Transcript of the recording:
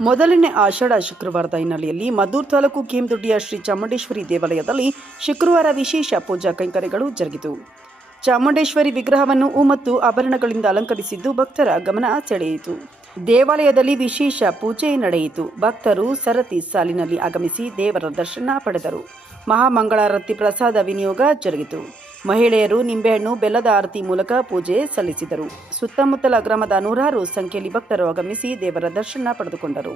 ಮೊದಲನೇ ಆಷಾಢ ಶುಕ್ರವಾರದ ಹಿನ್ನೆಲೆಯಲ್ಲಿ ಮದ್ದೂರು ತಾಲೂಕು ಕೇಮದುಡ್ಡಿಯ ಶ್ರೀ ಚಾಮುಂಡೇಶ್ವರಿ ದೇವಾಲಯದಲ್ಲಿ ಶುಕ್ರವಾರ ವಿಶೇಷ ಪೂಜಾ ಕೈಂಕರ್ಯಗಳು ಜರುಗಿತು. ಚಾಮುಂಡೇಶ್ವರಿ ವಿಗ್ರಹವನ್ನು ಹೂ ಮತ್ತು ಆಭರಣಗಳಿಂದ ಅಲಂಕರಿಸಿದ್ದು ಭಕ್ತರ ಗಮನ ಸೆಳೆಯಿತು. ದೇವಾಲಯದಲ್ಲಿ ವಿಶೇಷ ಪೂಜೆ ನಡೆಯಿತು. ಭಕ್ತರು ಸರತಿ ಸಾಲಿನಲ್ಲಿ ಆಗಮಿಸಿ ದೇವರ ದರ್ಶನ ಪಡೆದರು. ಮಹಾಮಂಗಳಾರತಿ ಪ್ರಸಾದ ವಿನಿಯೋಗ ಜರುಗಿತು. ಮಹಿಳೆಯರು ನಿಂಬೆಹಣ್ಣು, ಬೆಲ್ಲದ ಆರತಿ ಮೂಲಕ ಪೂಜೆ ಸಲ್ಲಿಸಿದರು. ಸುತ್ತಮುತ್ತಲ ಗ್ರಾಮದ ನೂರಾರು ಸಂಖ್ಯೆಯಲ್ಲಿ ಭಕ್ತರು ಆಗಮಿಸಿ ದೇವರ ದರ್ಶನ ಪಡೆದುಕೊಂಡರು.